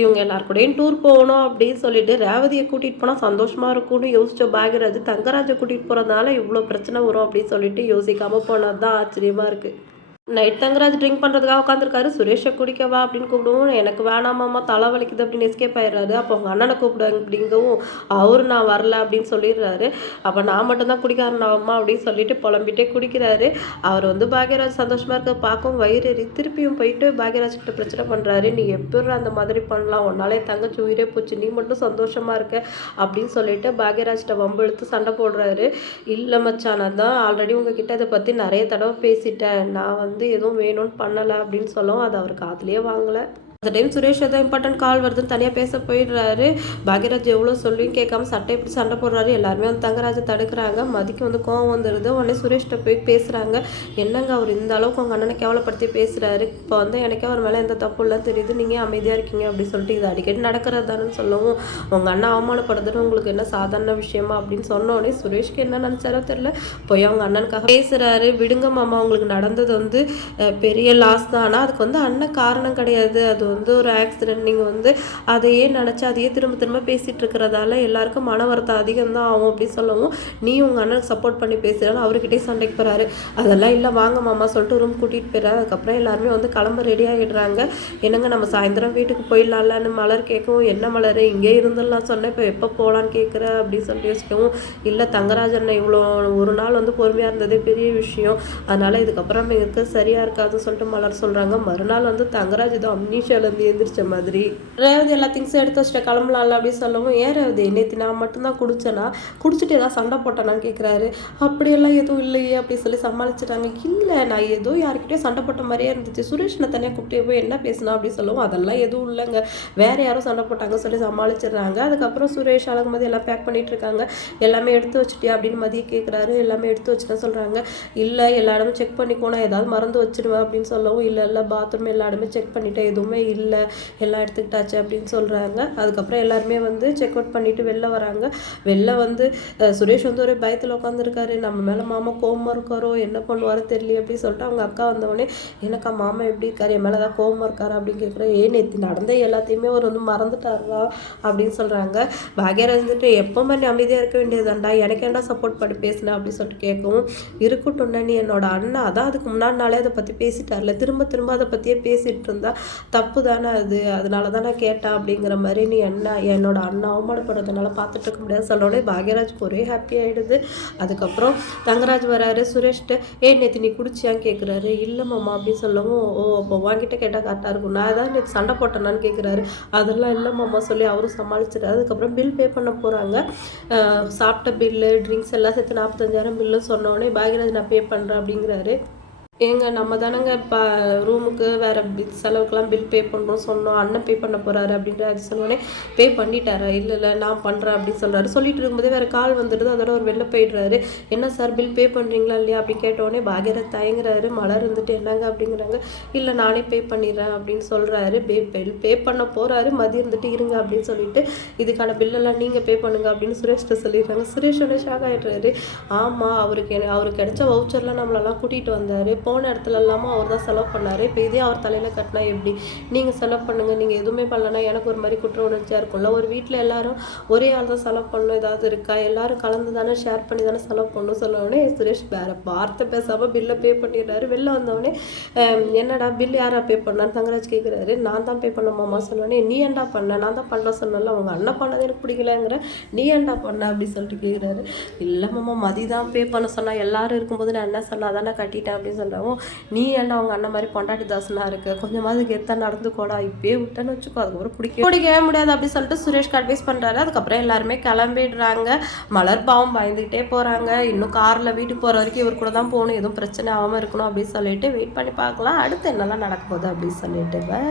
இவங்க எல்லார் கூடயும் டூர் போகணும் அப்படின்னு சொல்லிட்டு ரேவதியை கூட்டிட்டு போனா சந்தோஷமா இருக்கும்னு யோசிச்ச பாக்யராஜ் தங்கராஜை கூட்டிட்டு போறதுனால இவ்வளோ பிரச்சனை வரும் அப்படின்னு சொல்லிட்டு யோசிக்காம போனது தான் ஆச்சரியமா இருக்கு. நைட் தங்கராஜ் ட்ரிங்க் பண்ணுறதுக்காக உட்காந்துருக்காரு. சுரேஷை குடிக்கவா அப்படின்னு கூப்பிடுவோம். எனக்கு வேணாமாம்மா தலை வலிக்குது அப்படின்னு எஸ்கேப் ஆயிடுறாரு. அப்போ உங்கள் அண்ணனை கூப்பிடுங்க அப்படிங்கவும் அவரு நான் வரல அப்படின்னு சொல்லிடுறாரு. அப்போ நான் மட்டும்தான் குடிக்காரனாவம்மா அப்படின்னு சொல்லிட்டு புலம்பிட்டே குடிக்கிறாரு. அவர் வந்து பாக்யராஜ் சந்தோஷமா இருக்க பார்க்கவும் வயிறு எறி திருப்பியும் போயிட்டு பாக்யராஜ் கிட்ட பிரச்சனை பண்ணுறாரு. நீ எப்படி அந்த மாதிரி பண்ணலாம், உன்னாலே தங்கச்சி உயிரே போச்சு, நீ மட்டும் சந்தோஷமா இருக்க அப்படின்னு சொல்லிட்டு பாக்யராஜ்கிட்ட வம்பு இழுத்து சண்டை போடுறாரு. இல்லை மச்சான், நான் தான் ஆல்ரெடி உங்ககிட்ட இதை பற்றி நிறைய தடவை பேசிட்டேன், நான் வந்து எதுவும் வேணும்னு பண்ணலை அப்படின்னு சொல்லவும் அது அவர் காதுலயே வாங்கலை. அந்த டைம் சுரேஷ் ஏதோ இம்பார்ட்டன்ட் கால் வருதுன்னு தனியாக பேச போயிடுறாரு. பாக்யராஜ் எவ்வளோ சொல்லியும் கேட்காம சட்டை எப்படி சண்டை போடுறாரு. எல்லாருமே வந்து தங்கராஜை தடுக்கிறாங்க. மதிக்கு வந்து கோவம் வந்துடுது. உடனே சுரேஷ்கிட்ட போய் பேசுகிறாங்க. என்னங்க அவர் இந்த அளவுக்கு உங்கள் அண்ணனை கேவலப்படுத்தி பேசுகிறாரு, இப்போ வந்து எனக்கே அவர் மேலே எந்த தப்பு இல்லைன்னு தெரியுது, நீங்கள் அமைதியாக இருக்கீங்க அப்படின்னு சொல்லிட்டு இது அடிக்கடி நடக்கிறது தானேன்னு சொல்லவும் உங்கள் அண்ணன் அவமானப்படுதுன்னு உங்களுக்கு என்ன சாதாரண விஷயமா அப்படின்னு சொன்னோடனே சுரேஷ்க்கு என்ன நினச்சாரோ தெரியல, போய் அவங்க அண்ணனுக்காக பேசுகிறாரு. விடுங்க மாமா, உங்களுக்கு நடந்தது வந்து பெரிய லாஸ் தான், ஆனால் அதுக்கு வந்து அண்ணன் காரணம் கிடையாது, அது வந்து ஒரு ஆக்சிடென்ட், நீங்கள் வந்து அதையே நினச்சி அதையே திரும்ப திரும்ப பேசிகிட்டு இருக்கிறதால எல்லாருக்கும் மன வருத்தம் அதிகம் தான் ஆகும் அப்படின்னு சொல்லவும் நீ உங்கள் அண்ணனுக்கு சப்போர்ட் பண்ணி பேசுகிறாலும் அவர்கிட்டயே சண்டைக்கு போகிறாரு. அதெல்லாம் இல்லை வாங்க மாமா சொல்லிட்டு ரூம் கூட்டிகிட்டு போயிடுறாரு. அதுக்கப்புறம் எல்லாருமே வந்து கிளம்ப ரெடி ஆகிடுறாங்க. என்னங்க நம்ம சாயந்தரம் வீட்டுக்கு போயிடலாம்லன்னு மலர் கேட்கவும், என்ன மலர் இங்கே இருந்துடலாம் சொன்னேன், இப்போ எப்போ போகலான்னு கேட்குற அப்படின்னு சொல்லி யோசிக்கவும், இல்லை தங்கராஜன் இவ்வளோ ஒரு நாள் வந்து பொறுமையாக இருந்ததே பெரிய விஷயம், அதனால் இதுக்கப்புறம் இருக்க சரியாக இருக்காதுன்னு சொல்லிட்டு மலர் சொல்கிறாங்க. மறுநாள் வந்து தங்கராஜ் ஏதோ அம்னீஷியாலேருந்து எழுந்திரிச்ச மாதிரி ரேவதி எல்லா திங்ஸும் எடுத்து வச்சுட்டு கிளம்பலாம்ல அப்படின்னு சொல்லவும், ஏன் ரேவதி நேற்று நான் மட்டும்தான் குடிச்சேனா, குடிச்சிட்டு ஏதாவது சண்டை போட்டேனான்னு கேட்குறாரு. அப்படியெல்லாம் எதுவும் இல்லையே அப்படின்னு சொல்லி சமாளிச்சுட்டாங்க. இல்லை நான் ஏதோ யாருக்கிட்டே சண்டை போட்ட மாதிரியே இருந்துச்சு, சுரேஷ்னை தனியாக கூப்பிட்டு போய் என்ன பேசினா அப்படின்னு சொல்லவும் அதெல்லாம் எதுவும் இல்லைங்க, வேற யாரும் சண்டை போட்டாங்க சொல்லி சமாளிச்சிடுறாங்க. அதுக்கப்புறம் சுரேஷ் அழகுமதி எல்லாம் பேக் பண்ணிட்டு இருக்காங்க. எல்லாமே எடுத்து வச்சுட்டியா அப்படின்னு மதிய கேட்குறாரு. எல்லாமே எடுத்து வச்சுட்டேன் சொல்கிறாங்க. இல்லை எல்லா இடமும் செக் பண்ணிக்கோனா ஏதாவது மறந்து வச்சிடுவேன் அப்படின்னு சொல்லவும், இல்லை பாத்ரூம் எல்லா இடமே செக் பண்ணிட்டேன் எதுவுமே இல்லை எல்லாம் எடுத்துக்கிட்டாச்சு அப்படின்னு சொல்கிறாங்க. அதுக்கப்புறம் எல்லாருமே வந்து செக் அவுட் பண்ணிவிட்டு வெளில வராங்க. வெளில வந்து சுரேஷ் வந்து ஒரு பயத்தில் உட்காந்துருக்காரு. நம்ம மேலே மாமா கோவமாக இருக்காரோ, என்ன பண்ணுவாரோ தெரியல அப்படின்னு சொல்லிட்டு அவங்க அக்கா வந்தவொடனே, எனக்கா மாமா எப்படி இருக்காரு, என் மேலே தான் கோவமாக இருக்காரு அப்படின்னு கேட்குறேன். நேற்று நடந்த எல்லாத்தையுமே அவர் வந்து மறந்துட்டாரா அப்படின்னு சொல்கிறாங்க. பாக்யராஜ் வந்துட்டு எப்போவுமே நீ அமைதியாக இருக்க வேண்டியதாண்டா, எனக்கு ஏன்டா சப்போர்ட் பண்ணி பேசினேன் அப்படின்னு சொல்லிட்டு கேட்கவும், இருக்கட்டும் நீ என்னோட அண்ணா அதான் அதுக்கு முன்னாடி நாளே அதை பற்றி பேசிட்டார்ல, திரும்ப திரும்ப அதை பற்றியே பேசிகிட்டு இருந்தா தப்பு தானே அது, அதனால தான் நான் கேட்டேன் அப்படிங்கிற மாதிரி, நீ என்ன என்னோட அண்ணா அவமானப்படுறதுனால பார்த்துட்டு இருக்க முடியாது சொல்லோடனே பாக்யராஜ் ஒரே ஹாப்பி ஆகிடுது. அதுக்கப்புறம் தங்கராஜ் வராரு. சுரேஷ்ட்டு நேற்று நீ குடிச்சியான்னு கேட்குறாரு. இல்லை மாமா அப்படின்னு சொல்லவும், ஓ அப்போ வாங்கிட்ட கேட்டால் கரெக்டாக இருக்கும், நான் ஏதாவது நேற்று சண்டை போட்டேனான்னு கேட்குறாரு. அதெல்லாம் இல்லை மாமா சொல்லி அவரும் சமாளிச்சிடாரு. அதுக்கப்புறம் பில் பே பண்ண போகிறாங்க. சாப்பிட்ட பில்லு ட்ரிங்க்ஸ் எல்லாம் சேர்த்து 45,000 பில்லு சொன்னோடனே பாக்யராஜ் நான் பே பண்ணுறேன் அப்படிங்கிறாரு. ஏங்க நம்ம தானேங்க இப்போ ரூமுக்கு வேறு செலவுக்கெல்லாம் பில் பே பண்ணுறோம் சொன்னோம், அண்ணன் பே பண்ண போகிறாரு அப்படின்ற அது சொன்னோடனே பே பண்ணிட்டாரா, இல்லை நான் பண்ணுறேன் அப்படின்னு சொல்கிறாரு. சொல்லிட்டு இருக்கும்போதே வேறு கால் வந்துடுது. அதோட ஒரு வெளில போயிடுறாரு. என்ன சார் பில் பே பண்ணுறீங்களா இல்லையா அப்படின்னு கேட்டோடனே பாக்யராஜ் தயங்குறாரு. மலர் இருந்துட்டு என்னங்க அப்படிங்கிறாங்க. இல்லை நானே பே பண்ணிடுறேன் அப்படின்னு சொல்கிறாரு. பில் பே பண்ண போகிறாரு. மதியம் இருந்துட்டு இருங்க அப்படின்னு சொல்லிட்டு இதுக்கான பில்லெல்லாம் நீங்கள் பே பண்ணுங்க அப்படின்னு சுரேஷ்கிட்ட சொல்லிடுறாங்க. சுரேஷ் ஒன்று ஷாக் ஆகிடுறாரு. ஆமாம் அவருக்கு கிடைச்ச வவுச்சர்லாம் நம்மளெல்லாம் கூட்டிகிட்டு வந்தார், போன இடத்துல இல்லாமல் அவர் தான் செலவு பண்ணார், இப்போ இதே அவர் தலையில் கட்டினா எப்படி, நீங்கள் செலவு பண்ணுங்கள், நீங்கள் எதுவுமே பண்ணலன்னா எனக்கு ஒரு மாதிரி குற்ற உணர்ச்சியாக இருக்கும்ல, ஒரு வீட்டில் எல்லாரும் ஒரே ஆள் தான் செலவு பண்ணணும் ஏதாவது இருக்கா, எல்லாரும் கலந்து தானே ஷேர் பண்ணி தானே செலவு பண்ணணும் சொன்னோடனே சுரேஷ் வேறு வார்த்தை பேசாமல் பில்லை பே பண்ணிடுறாரு. வெளில வந்தோடனே என்னடா பில் யாரா பே பண்ணான்னு தங்கராஜ் கேட்குறாரு. நான் தான் பே பண்ண மாமா சொன்னோடனே, நீ ஏன்டா பண்ண, நான் தான் பண்ண சொன்னல, அவங்க அண்ணன் பண்ணது எனக்கு பிடிக்கலங்கிற, நீ ஏன்டா பண்ண அப்படின்னு சொல்லிட்டு கேட்குறாரு. இல்லை மாமா மதி தான் பே பண்ண சொன்னால், எல்லாரும் இருக்கும்போது நான் என்ன சொன்னால் அதானே கட்டிட்டேன் அப்படின்னு சொல்கிறேன். நீ ஏன்டா அவங்க அண்ணன் மாதிரி பொண்டாட்டி தாசனா இருக்கு, கொஞ்சமாவது கெத்தா நடந்துக்கோடா, இப்பயே விட்டேன்னு வச்சுக்கோ அதுக்கப்புறம் பிடிக்கவே முடியாது அப்படின்னு சொல்லிட்டு சுரேஷ்க்கு அட்வைஸ் பண்ணுறாரு. அதுக்கப்புறம் எல்லாருமே கிளம்பிடுறாங்க. மலர் பாவம் பயந்துக்கிட்டே போகிறாங்க. இன்னும் காரில் வீட்டுக்கு போகிற வரைக்கும் இவர் கூட தான் போகணும், எதுவும் பிரச்சனை ஆகாமல் இருக்கணும் அப்படின்னு சொல்லிட்டு வெயிட் பண்ணி பார்க்கலாம் அடுத்து என்னெல்லாம் நடக்க போகுது அப்படின்னு சொல்லிட்டு. பை.